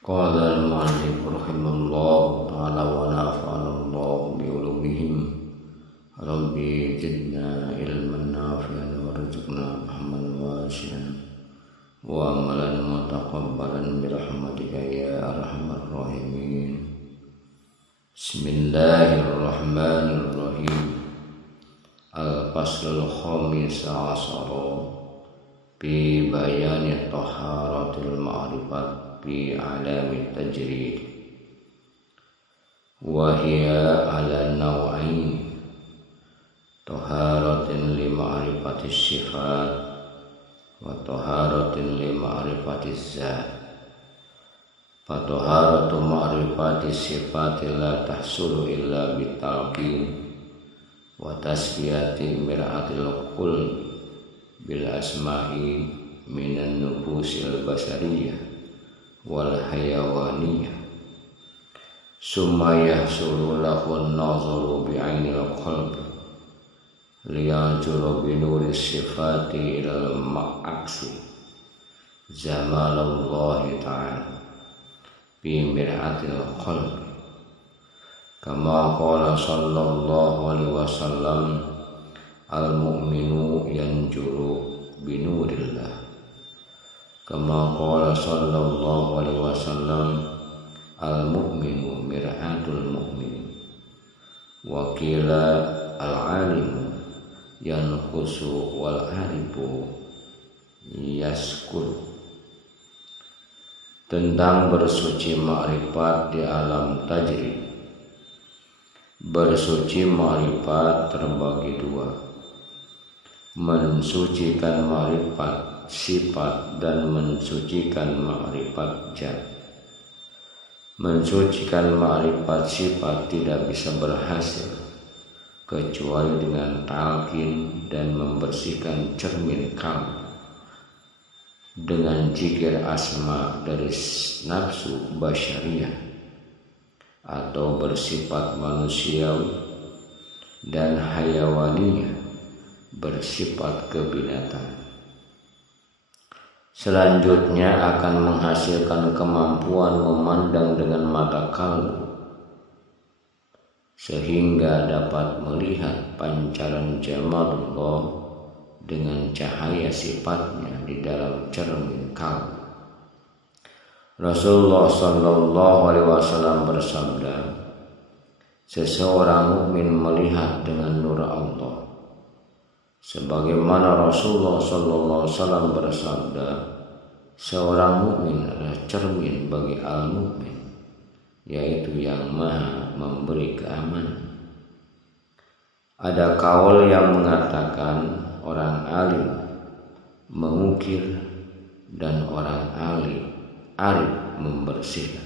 قال المؤلف رحمه الله تعالى ونفعنا الله بعلومهم ربي زدنا علما نافعا وارزقنا فهما واسعا وعملا متقبلا برحمتك يا ارحم الراحمين. بسم الله الرحمن الرحيم. الفصل الخامس عشر في بيان طهارة المعرفة في علام التجريد، وهي على نوعين: طهارة لمعرفة الصفات وطهارة لمعرفة الذات. فطهارة معرفة الصفات لا تحصل إلا بالتلقين وتسبية مرآة القلب بالأسماء من النفوس البشرية والحيوانية، ثم يحصل له النظر بعين القلب لينظر بنور الصفات إلى المعكس جمال الله تعالى في مرآة القلب، كما قال صلى الله عليه وسلم: المؤمن ينظر بنور الله. كما قال صلى الله عليه وسلم: المؤمن مرآة المؤمن. وقيل العالم ينقص والعارف يسكر. Tentang bersuci ma'rifat di alam tajrid. Bersuci ma'rifat terbagi dua: mensucikan ma'rifat sifat dan mensucikan ma'rifat zat. Mensucikan ma'rifat sifat tidak bisa berhasil kecuali dengan talqin dan membersihkan cermin kalbu dengan zikir asma dari nafsu basyariyah atau bersifat manusiawi, dan hayawaniyah bersifat kebinatang. Selanjutnya akan menghasilkan kemampuan memandang dengan mata kalbu sehingga dapat melihat pancaran jamalullah dengan cahaya sifatnya di dalam cermin kalbu. Rasulullah sallallahu alaihi wasallam bersabda, seseorang mukmin melihat dengan nur Allah, sebagaimana Rasulullah sallallahu alaihi wasallam bersabda, seorang mukmin adalah cermin bagi al-mukmin, yaitu yang maha memberi keamanan. Ada kaul yang mengatakan orang alim mengukir dan orang arif membersihkan.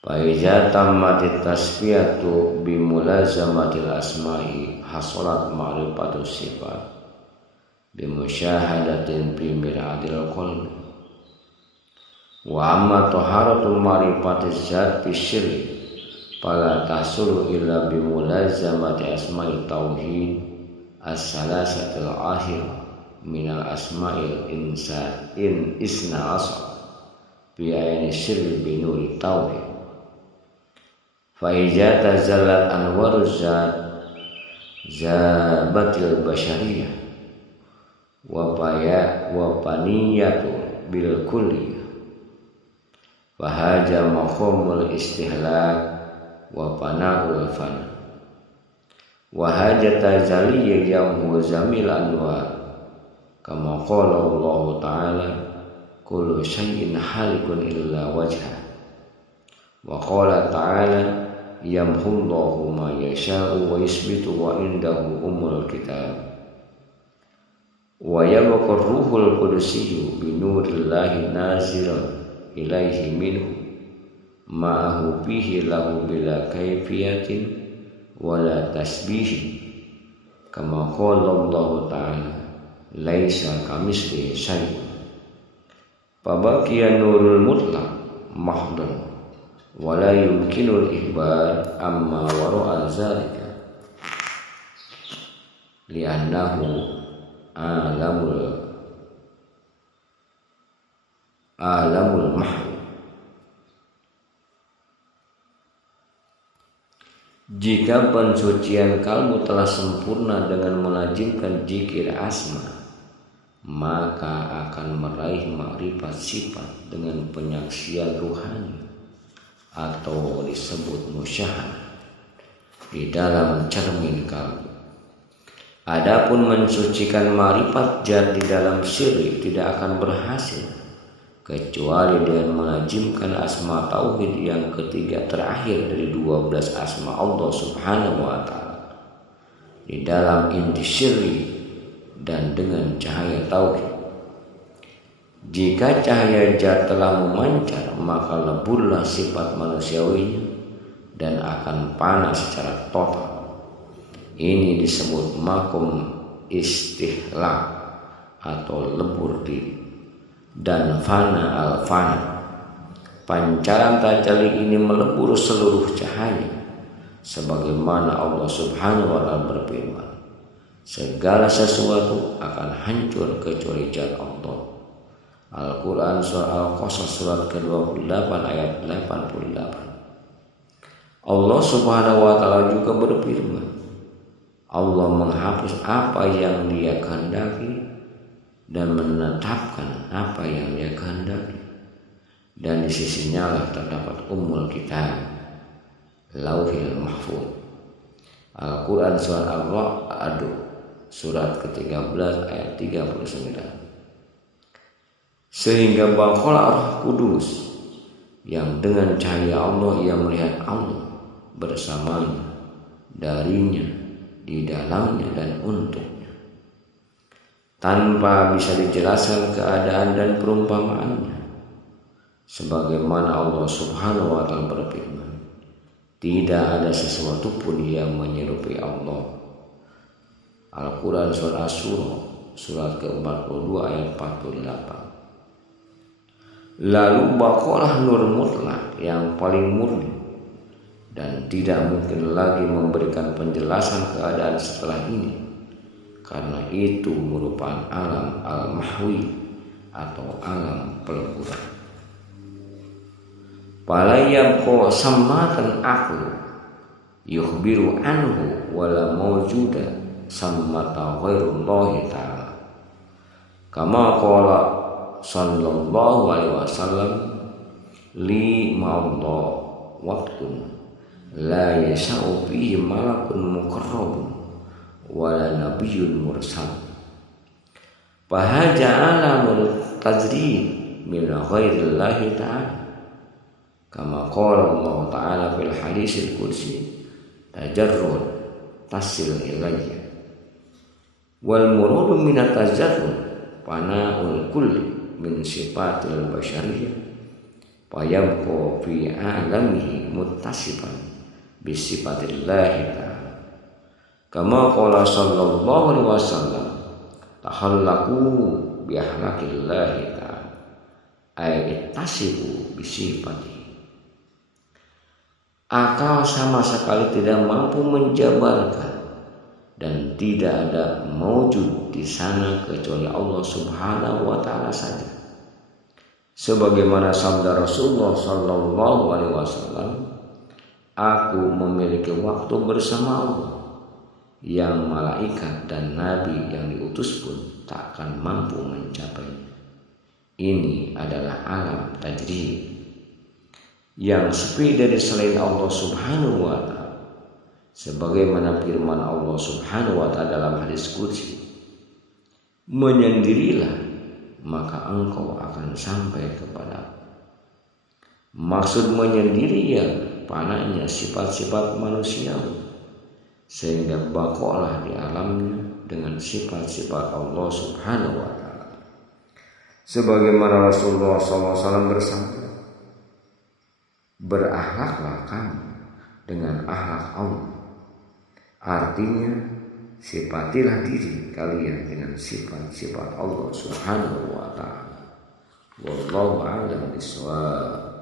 Faiza tammatit tasfiyatu bimulazamatil asma'i hasalat ma'rifatus sifat bimusyahadatin fi mir'atil qalbi. Wa amma taharatul ma'rifatiz zat fi syirri fala tahsulu illa bimulazamati asma'i tauhid as-salasatil akhir minal asma'il isna asar bi ayni syirri binuri tauhid. Faiza tazallat anwaruz zat zabatil basyariyah wa paniyatu bil kulli wa haja maqamul istihlak wa pana'ul fana wa haja tazaliyya yawmu zamil anwar, kama qala Allah ta'ala kullu syai'in halikun illa wajha, wa qala ta'ala yamhullahu ma yasha'u wa yusbitu wa indahu umul kitab, wa yabqa ruhul qudusiyyu bi nurillahi naziran ilaihi minhu ma'ahu bihi lahu bila kaifiyatin wala tasbihi, kama qala Allah ta'ala laisa kamislihi syai'un. Fabaqiya nurul mutlaq mahdun wala yumkinul ihbar amma wara'a zalika li'annahu alamul alamul mahwi. Jika pensucian kalbu telah sempurna dengan melazimkan zikir asma, maka akan meraih makrifat sifat dengan penyaksian ruhani atau disebut musyahadah di dalam cermin kalbu. Adapun mensucikan makrifat zat di dalam sirri tidak akan berhasil kecuali dengan melazimkan asma tauhid yang ketiga terakhir dari 12 asma Allah Subhanahu wa taala di dalam inti sirri dan dengan cahaya tauhid. Jika cahaya zat telah memancar, maka leburlah sifat manusiawinya dan akan panas secara total. Ini disebut makom istihlak atau lebur dan fana al-fana. Pancaran tajalli ini melebur seluruh cahaya, sebagaimana Allah Subhanahu wa taala berfirman, segala sesuatu akan hancur kecuali zat Allah. Al-Quran surah Al-Qasas surat ke-28 ayat 88. Allah Subhanahu wa taala juga berfirman, Allah menghapus apa yang Dia kehendaki dan menetapkan apa yang Dia kehendaki, dan di sisinya lah terdapat ummul kitab, lauhil mahfuz. Al-Quran surah Al-Ra'd surat ke-13 ayat 39. Sehingga baqala Roh Kudus yang dengan cahaya Allah ia melihat Allah bersamanya, darinya, di dalamnya dan untuknya, tanpa bisa dijelaskan keadaan dan perumpamaannya. Sebagaimana Allah Subhanahu wa taala berfirman, tidak ada sesuatu pun yang menyerupai Allah. Al-Quran surah Asy-Syura surat ke-42 ayat 48. Lalu baqalah nur mutlak yang paling murni dan tidak mungkin lagi memberikan penjelasan keadaan setelah ini, karena itu merupakan alam al-mahwi atau alam peleburan. Fala yabqa sammatan aqlu yukhbiru anhu wala mawjuda sammata ghairullahi ta'ala, kama qala sallallahu alaihi wasallam, li ma'allah waqtun la yasha'u fihi malakun muqarrabun wala nabiyyun mursal, fahaja alamul tajrid min ghairillahi ta'ala, kama qala Allah ta'ala fil hadisil qudsi, tajarrud tasil ilayya, wal muradu min at-tajarrud pana'ul kulli min sifatil basyariyah fayabqa fi alamihi muttasifan bisifatillahi ta'ala, kama qala sallallahu alaihi wasallam, tahallaqu bi akhlaqillahi ta'ala ay ittasifu bisifatihi. Akal sama sekali tidak mampu menjabarkan dan tidak ada maujud di sana kecuali Allah Subhanahu wa taala saja. Sebagaimana sabda Rasulullah sallallahu alaihi wasallam, aku memiliki waktu bersama Allah yang malaikat dan nabi yang diutus pun takkan mampu mencapainya. Ini adalah alam tajrid yang sepi dari selain Allah Subhanahu wa taala. Sebagaimana firman Allah Subhanahu wa taala dalam hadis qudsi, menyendirilah maka engkau akan sampai kepada. Maksud menyendiri ya panahnya sifat-sifat manusia, sehingga baqalah di alamnya dengan sifat-sifat Allah Subhanahu wa taala. Sebagaimana Rasulullah SAW bersabda, berakhlaklah kamu dengan akhlak Allah. Artinya, sifatilah diri kalian dengan sifat-sifat Allah Subhanahu wa taala. Wallahu a'lam bishawab.